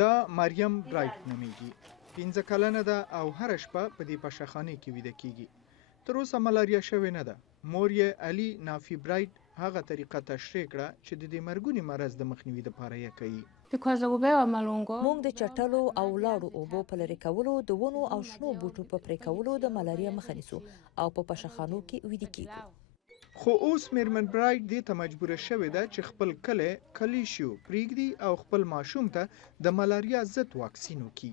دا مریم برایټ نومیږي. 15 کلنه ده او هر شپه په دې پشخانه کې ویده کیږي. تر اوسه ملاریا شوې نه ده. مور یې علي نافي برایټ هغه طریقه تشریح کړه چې د دې مرګوني مرض د مخنیوي لپاره یې کوي. موږ د چټلو او لاړو اوبو په لرې کولو، د ونو او شنو بوټو په پرې کولو د ملاریا مخه نیسو او په پشخانو کې ویده کیږو. خو اوس میرمن برایټ دې ته مجبوره شوې ده چې خپل کلیشیو پریږدي او خپل ماشوم ته د ملاریا ضد واکسین وکړي.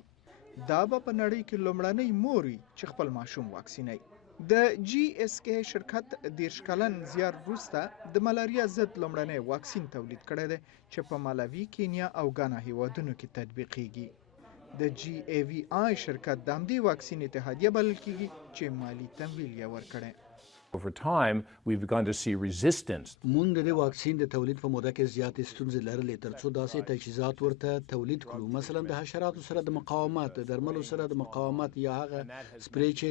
دا به په نړۍ کې لومړنۍ مور وي چې خپل ماشوم واکسینوي. د GSK شرکت 30 کلن زیار وروسته د ملاریا ضد لومړنی واکسین تولید کړی دی چې په مالاوي، کینیا او غانا هیوادونو کې تطبیقیږي. د GAVI شرکت د همدې واکسین اتحادیه بلل کیږي چې مالی تمویل یې ورکړی. Over time, we've begun to see resistance. مونږ د واکسین د تولید په موده کې زیاتې ستونزې لرلې ترڅو داسې تجهیزات ورته تولید کړو، مثلا د حشراتو سره د مقاومت، د درملو سره د مقاومت یا هغه سپری چې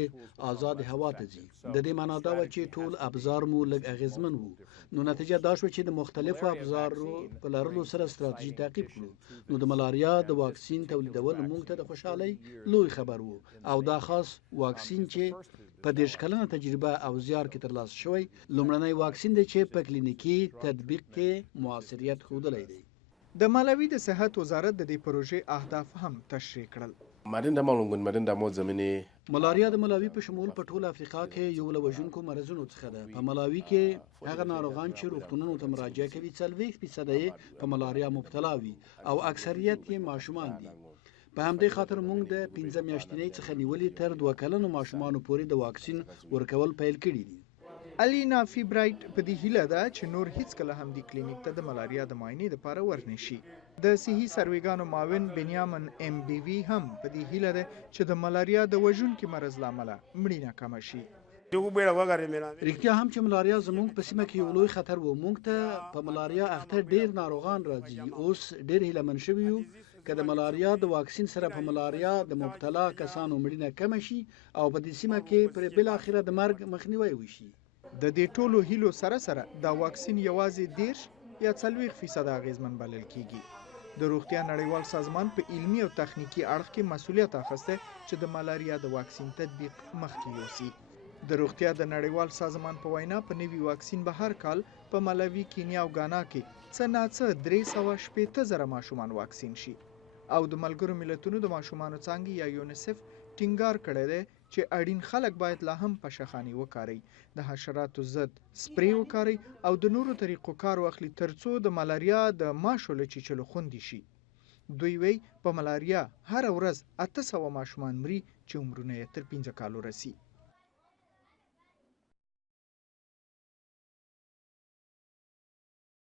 آزاد هوا ته ځي. د دې معنا دا و چې ټول ابزار مو لږ اغیزمن وو. نو نتیجه دا شو چې د مختلفو ابزارو په لرلو سره ستراتیژي تعقیب کړو. نو د ملاریا د واکسین تولیدول موږ ته د خوشحالۍ لوی خبر وو او دا خاص واکسین چې په 30 کلنه تجربه او زیار کې ترلاسه شوی لومړنی واکسین دی چې په کلینیکي تطبیق کې موثریت ښودلی دی. د مالاوي د صحت وزارت د دې پروژې اهداف هم تشریح کړل. ملاریا د مالاوي په شمول په ټول افریقا کې یو له وژونکو مرضونو څخه ده. په مالاوي کې هغه ناروغان چې روغتونونو ته مراجعه کوي 40% په ملاریا مبتلا وي او اکثریت یې ماشومان دي. په همدې خاطر موږ د 15 میاشتنۍ څخه نیولې تر 2 کلنو ماشومانو پورې د واکسین ورکول پیل کړي دي. علي نافي برایټ په دې هیله ده چې نور هیڅکله هم د کلینیک ته د ملاریا د معاینې لپاره ورنشي. د صحي سرویګانو معاون بنیامین MBV هم په دې هیله ده چې د ملاریا د وژونکي مرض له امله مړینه کمه شي. رښتیا هم چې ملاریا زموږ په سیمه کې یو لوی خطر و. موږ ته په ملاریا اخته ډیر ناروغان راځي. اوس ډیر هیلهمن شوي یو که د ملاریا د واکسین سره په ملاریا د مبتلا کسانو مړینه کمه شي او په دې سیمه کې پر بل اخره د مرګ مخنیوي وشي. د دې ټولو هیلو سره دا واکسین یوازې 10 یا 40% اغیزمن بلل کیږي. د روغتیا نړیوال سازمان په علمي او تخنیکی اړخ کې مسؤلیت اخیسته چې د ملاریا د واکسین تطبیق مخکې یوسي. د روغتیا د نړیوال سازمان په وینا په نوي واکسین به هر کال په مالاوي، کینیا او غانا کې څه ناڅه 360,000 ماشومان واکسین شي. او د ملګرو ملتونو د ماشومانو څانګې یا یونیسف ټینګار کړی دی چې اړین خلک باید لا هم پشخانې وکاري، د حشراتو ضد سپری وکاري او د نورو طریقو کار واخلي ترڅو د ملاریا د ماشو له چیچلو خوندي شي. دوی وی په ملاریا هر ورځ 800 ماشومان مري چې عمرونه یې تر 15 کالو رسي.